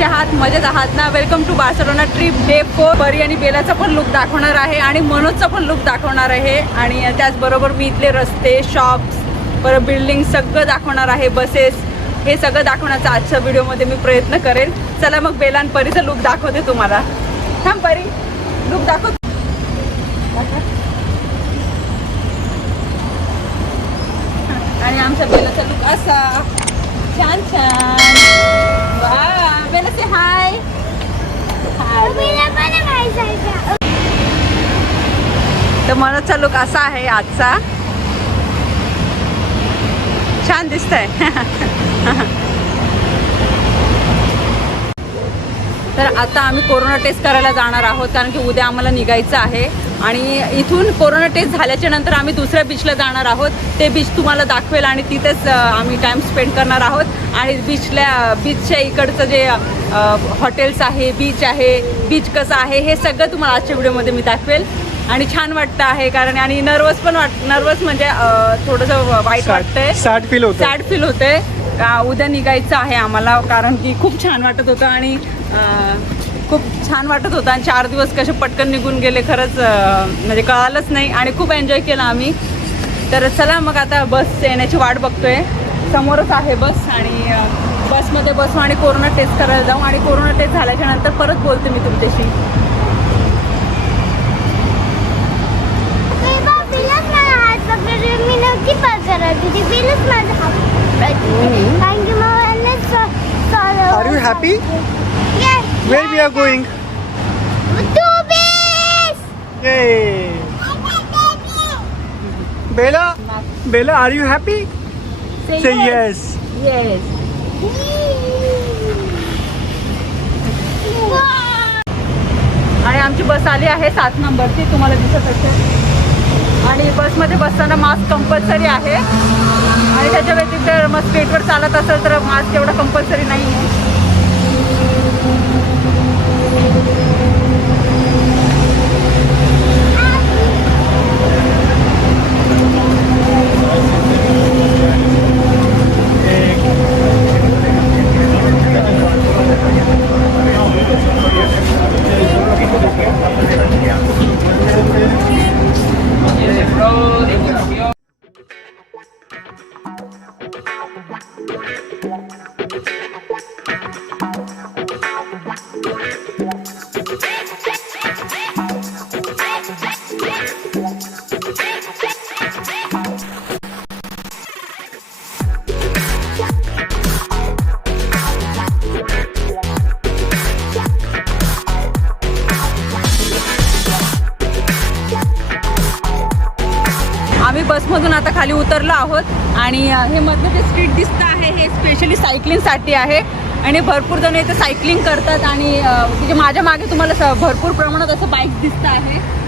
कसे आहात मजेत आहात ना? Welcome to Barcelona trip day four बरी आणि बेलाचा पण लुक दाखवणार आहे आणि मनोजचा पण लुक दाखवणार आहे. आणि त्याचबरोबर मी इथले रस्ते शॉप्स परत बिल्डिंग सगळं दाखवणार आहे बसेस हे सगळं दाखवण्याचा आजच्या व्हिडिओमध्ये मी प्रयत्न करेन. चला मग बेला आणि परीचा लुक दाखवते तुम्हाला. थांब परी. लुक दाखव. आणि आमच्या बेलाचा लुक असा. छान छान. वा बेला से हाय तर मनोजचा लुक असा आहे आजचा. छान दिसतंय. तर आता आम्ही कोरोना टेस्ट करायला जाणार आहोत कारण की उद्या आम्हाला निघायचं आहे. आणि इथून कोरोना टेस्ट झाल्याच्यानंतर आम्ही दुसऱ्या बीचला जाणार आहोत. ते बीच तुम्हाला दाखवेल आणि तिथेच आम्ही टाईम स्पेंड करणार आहोत. आणि बीचल्या बीचच्या इकडचं जे हॉटेल्स आहे बीच आहे बीच कसं आहे हे सगळं तुम्हाला आजच्या व्हिडिओमध्ये मी दाखवेल. आणि छान वाटतं आहे कारण आणि नर्वस पण वाट नर्वस म्हणजे थोडंसं वाईट वाटतंय. सॅड फील होतं. सॅड फील होते उद्या निघायचं आहे आम्हाला कारण की खूप छान वाटत होतं आणि खूप छान वाटत होतं आणि चार दिवस कसे पटकन निघून गेले खरंच म्हणजे कळालंच नाही आणि खूप एन्जॉय केला आम्ही. तर चला मग आता बस येण्याची वाट बघतोय. समोरच आहे बस आणि बसमध्ये बसू आणि कोरोना टेस्ट करायला जाऊ आणि कोरोना टेस्ट झाल्याच्यानंतर परत बोलते मी तुमच्याशी. Are you happy where we are going Bela Bela are you happy say yes yes आणि आमची बस आली आहे सात नंबरची तुम्हाला दिसत असेल. आणि बसमध्ये बसताना मास्क कंपल्सरी आहे. आणि त्याच्या व्यतिरिक्त मग स्ट्रीटवर चालत असेल तर मास्क एवढा कंपल्सरी नाही आहे बसमधून आता खाली उतरलो आहोत. आणि हे मधलं जे स्ट्रीट दिसतं आहे हे स्पेशली सायकलिंगसाठी आहे. आणि भरपूर जण इथे सायकलिंग करतात आणि म्हणजे माझ्या मागे तुम्हाला स- भरपूर प्रमाणात असं बाईक दिसतं आहे.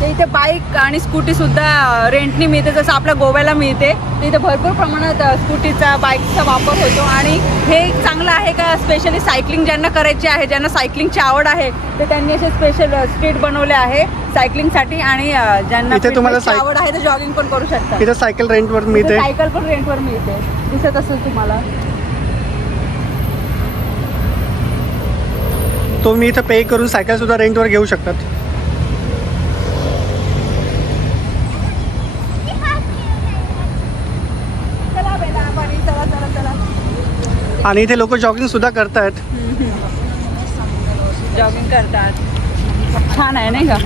तर इथे बाईक आणि स्कूटीसुद्धा रेंटनी मिळते. जसं आपल्या गोव्याला मिळते तर इथे भरपूर प्रमाणात स्कूटीचा बाईकचा वापर होतो. आणि हे एक चांगलं आहे का स्पेशली सायकलिंग ज्यांना करायची आहे ज्यांना सायकलिंगची आवड आहे तर त्यांनी असे स्पेशल स्ट्रीट बनवले आहे सायकलिंगसाठी आणि ज्यांना इथे तुम्हाला आवड आहे तर जॉगिंग पण करू शकतात. इथं सायकल रेंटवर मिळते. सायकल पण रेंटवर मिळते. दिसत असेल तुम्हाला? तुम्ही इथं पे करून सायकल सुद्धा रेंटवर घेऊ शकतात चला बेटा पाणी चला चला चला आणि इथे लोक जॉगिंग सुद्धा करतायत. जॉगिंग करतात. छान आहे नाही का?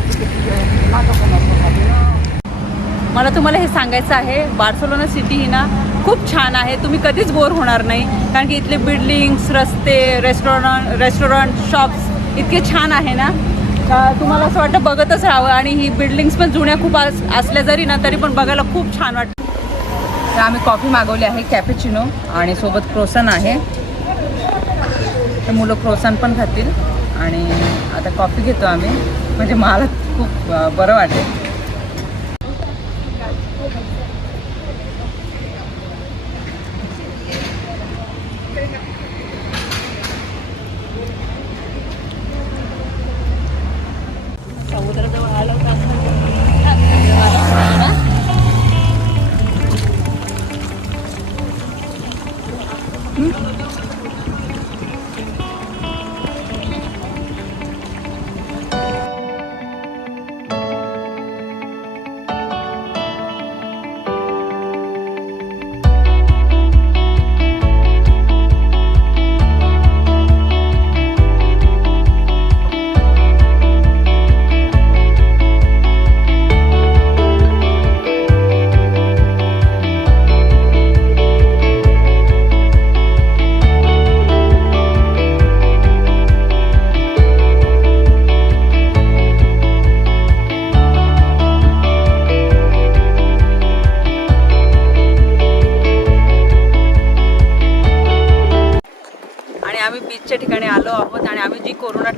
मला तुम्हाला हे सांगायचं आहे बार्सोलोना सिटी ही ना खूप छान आहे. तुम्ही कधीच बोर होणार नाही. कारण की इथले बिल्डिंग्स रस्ते रेस्टॉरंट रेस्टॉरंट शॉप्स इतके छान आहे ना. तुम्हाला असं वाटतं बघतच राहावं आणि ही बिल्डिंग्स पण जुन्या खूप अस असल्या जरी ना तरी पण बघायला खूप छान वाटतं. तर आम्ही कॉफी मागवली आहे कॅपेचिनो आणि सोबत क्रोसन आहे. तर मुलं क्रोसन पण खातील आणि आता कॉफी घेतो आम्ही. म्हणजे मला खूप बरं वाटेल.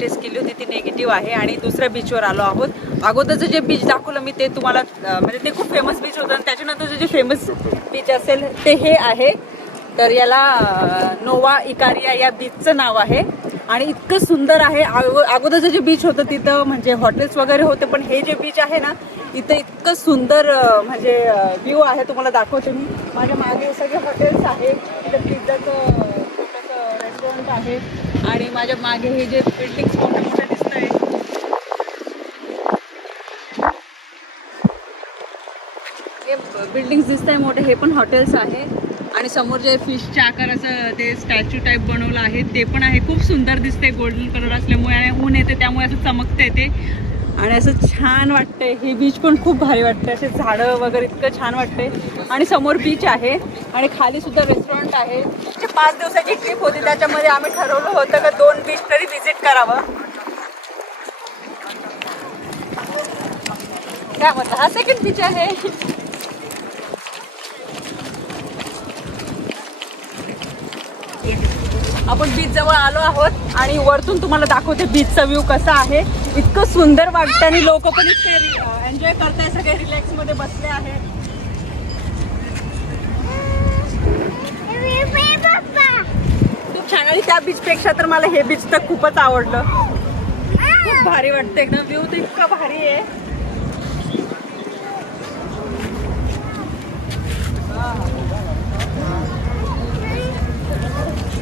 टेस्ट केली होती ती निगेटिव्ह आहे आणि दुसऱ्या बीचवर आलो आहोत. अगोदरचं जे बीच दाखवलं मी ते तुम्हाला म्हणजे ते खूप फेमस बीच होतं. आणि त्याच्यानंतरचं जे फेमस बीच असेल ते हे आहे. तर याला नोवा इकारिया या बीचचं नाव आहे. आणि इतकं सुंदर आहे. अगोदरचं जे बीच होतं तिथं म्हणजे हॉटेल्स वगैरे होते पण हे जे बीच आहे ना इथं इतकं सुंदर म्हणजे व्ह्यू आहे. तुम्हाला दाखवते मी. माझ्या मागे सगळे हॉटेल्स आहे तिथं पिझ्झाचं छोटंसं रेस्टॉरंट आहे. माझ्या मागे हे जे बिल्डिंग्स मोठे दिसत आहे हे बिल्डिंग्स दिसत आहे मोठे हे पण हॉटेल्स आहे. आणि समोर जे फिशच्या आकाराचं ते स्टॅच्यू टाईप बनवलं आहे ते पण आहे. खूप सुंदर दिसते गोल्डन कलर असल्यामुळे आणि ऊन येते त्यामुळे असं चमकते ते. आणि असं छान वाटतंय हे बीच पण खूप भारी वाटते असे झाडं वगैरे इतकं छान वाटते आणि समोर बीच आहे. आणि खाली सुद्धा रेस्टॉरंट आहे जे पाच दिवसाची ट्रिप होती त्याच्यामध्ये आम्ही ठरवलं होतं का दोन बीच तरी व्हिजिट करावं. काय म्हटलं हा सेकंड बीच आहे. आपण बीच जवळ आलो आहोत आणि वरतून तुम्हाला दाखवते बीचचा व्ह्यू कसा आहे. इतकं सुंदर वाटतं आणि लोक पण इतके एन्जॉय करताय सगळे रिलॅक्समध्ये बसले आहे खूप छान आणि त्या बीच पेक्षा तर मला हे बीच तर खूपच आवडलं. खूप भारी वाटतं एकदम. व्ह्यू तर इतका भारी आहे.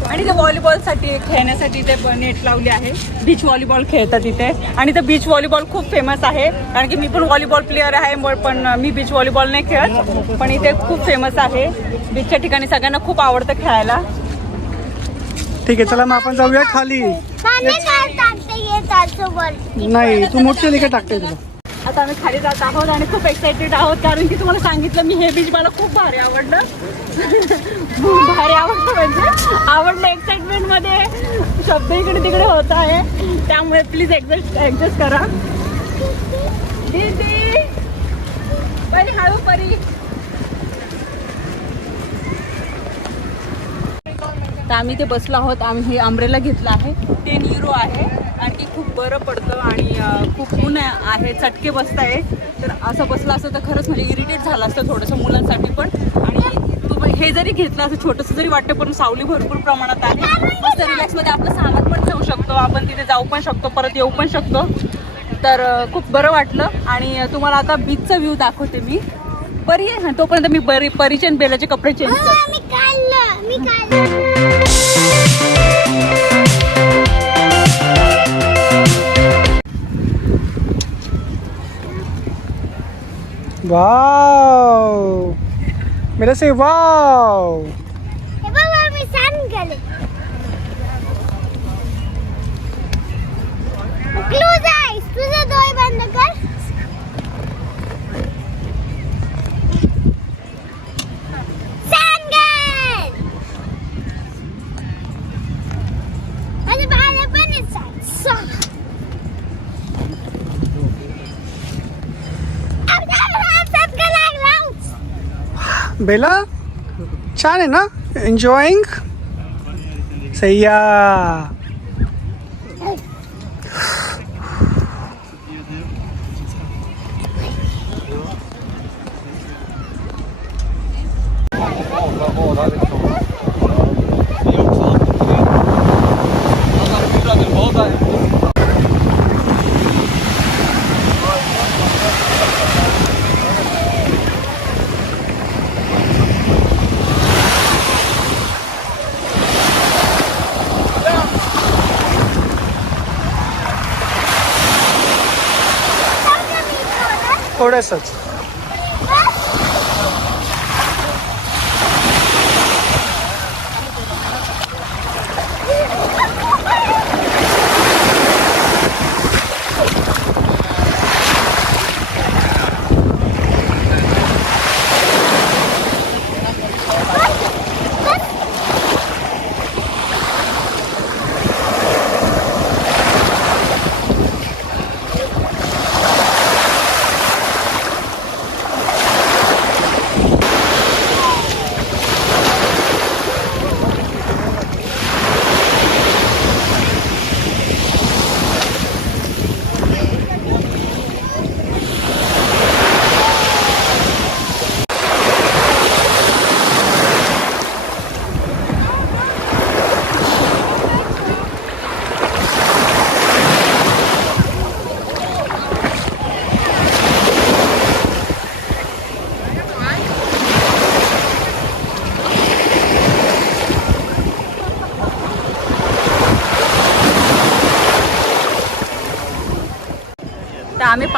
आणि ते व्हॉलीबॉलसाठी खेळण्यासाठी ते नेट लावले आहे. बीच व्हॉलीबॉल खेळतात इथे. आणि ते बीच व्हॉलीबॉल खूप फेमस आहे. कारण की मी पण व्हॉलीबॉल प्लेअर आहे पण मी बीच व्हॉलीबॉल नाही खेळत. पण इथे खूप फेमस आहे. बीचच्या ठिकाणी सगळ्यांना खूप आवडतं खेळायला. ठीक आहे चला मग आपण जाऊया खाली. नाही तू मोठी लिखा टाकते तुला? आता आम्ही खाली जात आहोत आणि खूप एक्साइटेड आहोत कारण की तुम्हाला सांगितलं मी हे बीच मला खूप भारी आवडलं. खूप भारी आवडलं म्हणजे. आवडलं एक्साइटमेंटमध्ये. शब्द इकडे तिकडे होत आहे. त्यामुळे प्लीज ऍडजस्ट ऍडजस्ट करा. दीदी परी हळू परी. तर आम्ही ते बसलो आहोत. आम्ही हे अम्ब्रेला घेतलं आहे. टेन युरो आहे. आणखी खूप बरं पडतं आणि खूप ऊन आहे. चटके बसत आहे तर असं बसलं असतं तर खरंच म्हणजे इरिटेट झालं असतं थोडंसं मुलांसाठी पण. आणि तुम्ही हे जरी घेतलं असं छोटंसं जरी वाटतं पण सावली भरपूर प्रमाणात आहे. मस्त रिलॅक्समध्ये आपलं सामान पण ठेवू शकतो. आपण तिथे जाऊ पण शकतो परत येऊ पण शकतो. तर खूप बरं वाटलं. आणि तुम्हाला आता बीचचा व्ह्यू दाखवते मी. परी आहे तोपर्यंत मी बरी परीचे बेलाचे कपडे चेंज करते Wow! Mira say wow! Close eyes, close the door, Bela छान आहे ना एन्जॉईंग सह्या arkadaşlar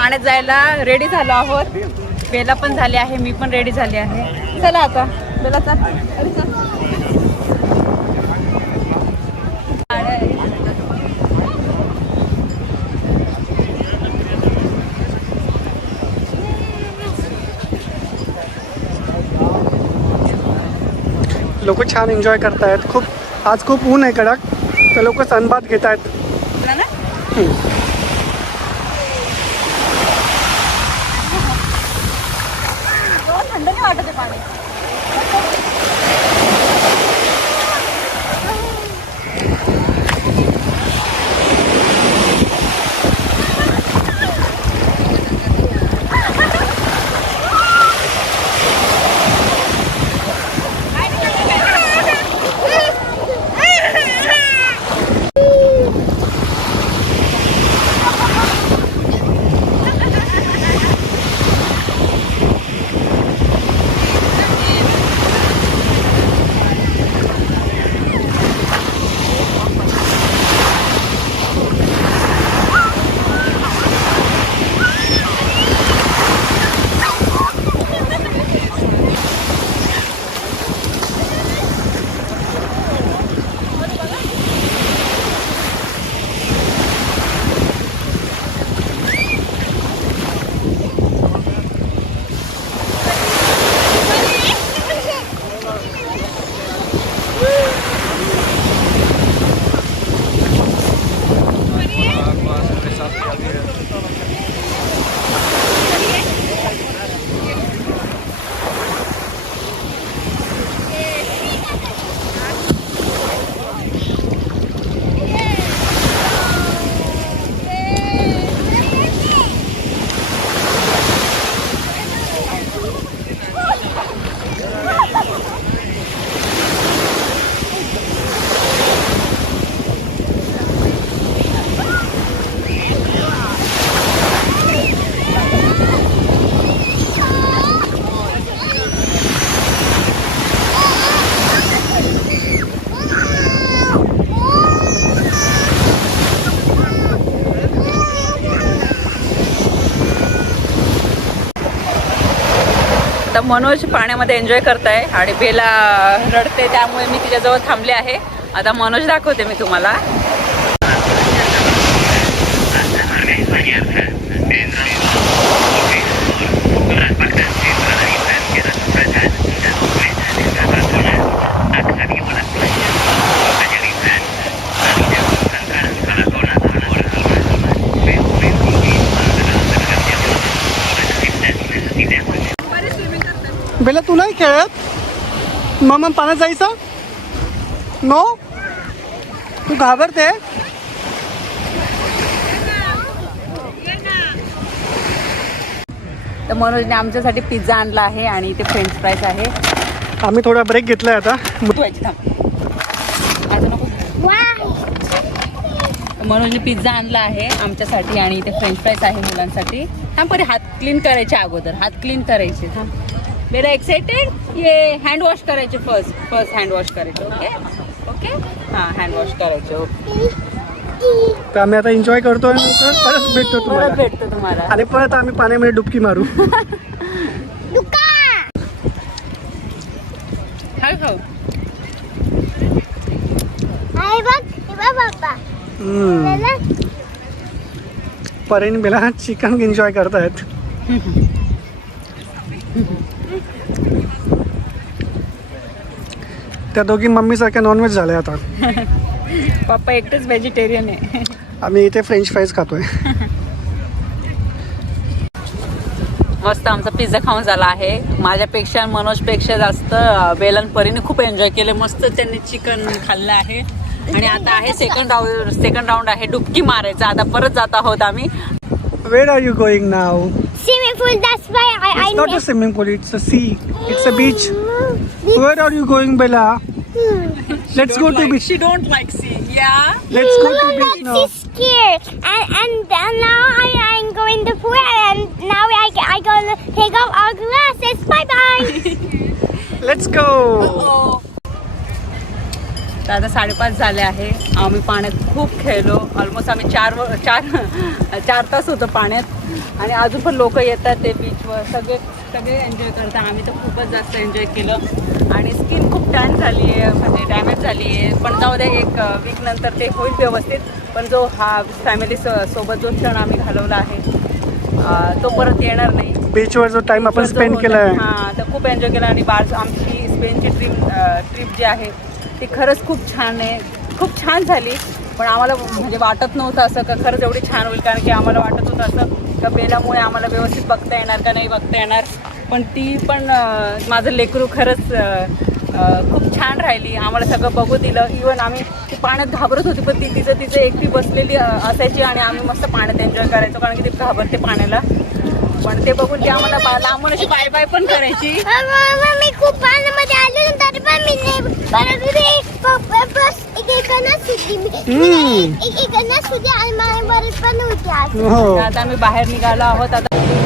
पाण्यात जायला रेडी झालो आहोत. बेला पण झाली आहे मी पण रेडी झाली आहे. चला आता बेला. लोक छान एन्जॉय करतायत. खूप आज खूप ऊन आहे कडक. तर लोक सनबात घेत आहेत मनोज पाण्यामध्ये एन्जॉय करताय आणि बेला रडते त्यामुळे मी तिच्याजवळ थांबले आहे. आता मनोज दाखवते मी तुम्हाला बेला तू नाही खेळत? मग मग पाण्यात जायचं? नो? तू घाबरते? तर मनोजने आमच्यासाठी पिझ्झा आणला आहे आणि इथे फ्रेंच फ्राईज आहे. आम्ही थोडा ब्रेक घेतलाय आता. मनोजने पिझ्झा आणला आहे आमच्यासाठी आणि इथे फ्रेंच फ्राईज आहे मुलांसाठी. थांब परी हात क्लीन करायचे अगोदर. हात क्लीन करायचे. थांब. मेरा एक्साइटेड ये हँड वॉश करायचे फर्स्ट फर्स्ट हँड वॉश करायचे ओके ओके हां हँड वॉश करायचे ओके तर आम्ही आता एन्जॉय करतोय आणि नंतर परत भेटतो परत तुम्हाला. भेटतो तुम्हाला. आणि परत आम्ही पाण्यामध्ये डुबकी मारू. खाऊ खाऊ आई बघ हे बघ बाप्पा हम्म. चला. परेन बेला चिकन एन्जॉय करतायत. त्या दोघी मम्मीसारख्या नॉनव्हेज झाल्या आता. पप्पा एकटेच व्हेजिटेरियन आहे. आम्ही इथे फ्रेंच फ्राईज खातोय. मस्त आमचा पिझ्झा खाऊन झाला आहे. माझ्यापेक्षा मनोजपेक्षा जास्त बेलन परीने खूप एन्जॉय केले. मस्त त्यांनी चिकन खाल्लं आहे. आणि आता आहे सेकंड राऊंड सेकंड राऊंड आहे. डुबकी मारायचं. आता परत जात आहोत आम्ही. वेर आर यू गोईंग नाव that's why I, I It's not a swimming pool, it's a sea. It's a beach. Where are you going, Bella? Let's go to beach. She don't like sea या Let's go to beach now. she's scared. And, and, and now I, I'm going to pool and now I, I gonna take off our glasses. Bye bye. Let's go. तर आता साडेपाच झाले आहे आम्ही पाण्यात खूप खेळलो ऑलमोस्ट आम्ही चार व चार चार तास होतो पाण्यात आणि अजून पण लोक येतात ते बीचवर सगळे सगळे एन्जॉय करतात आम्ही तर खूपच जास्त एन्जॉय केलं आणि स्किन खूप टॅन झाली आहे म्हणजे डॅमेज झाली आहे. पण जाऊ दे एक वीक नंतर ते होईल व्यवस्थित. पण जो हा फॅमिली सोबत जो क्षण आम्ही घालवला आहे तो परत येणार नाही. बीचवर जो टाइम आपण स्पेंड केला आहे हां तर खूप एन्जॉय केला आणि बाळ आमची स्पेनची ट्रिप ट्रिप जी आहे ती खरंच खूप छान आहे. खूप छान झाली. पण आम्हाला म्हणजे वाटत नव्हतं असं का खरंच एवढी छान होईल कारण की आम्हाला वाटत होतं असं का बेलामुळे आम्हाला व्यवस्थित बघता येणार का नाही बघता येणार. पण ती पण माझं लेकरू खरंच खूप छान राहिली. आम्हाला सगळं बघू दिलं. इवन आम्ही ती पाण्यात घाबरत होती पण ती तिचं तिचं एकटी बसलेली असायची आणि आम्ही मस्त पाण्यात एन्जॉय करायचो कारण की ती घाबरते पाण्याला. पण ते बघून ती आम्हाला लांबून अशी बाय बाय पण करायची. मी खूप पाण्यामध्ये आले तरी पण मी हो. आता आम्ही बाहेर निघालो आहोत. आता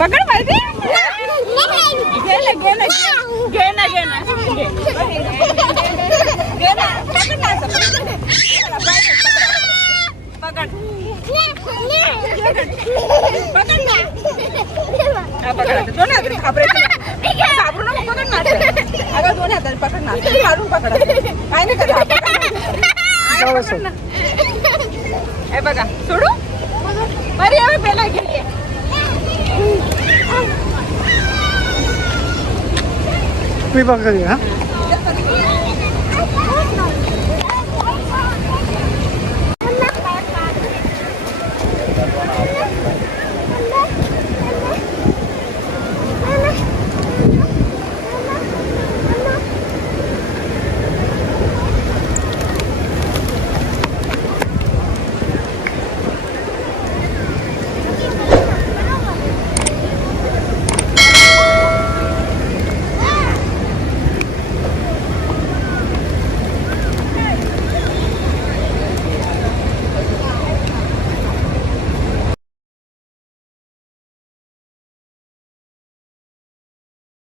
पकड माहिती घे ना घे ना घे ना घे ना घे. घे ना पकड ना असं, पकड. पकड पकड ना हा, पकड आता. दोन हाताने घाबरायचं नाही. घाबरू नको पकड ना असं. अगं दोन हाताने पकड ना असं. काढून May baga niya?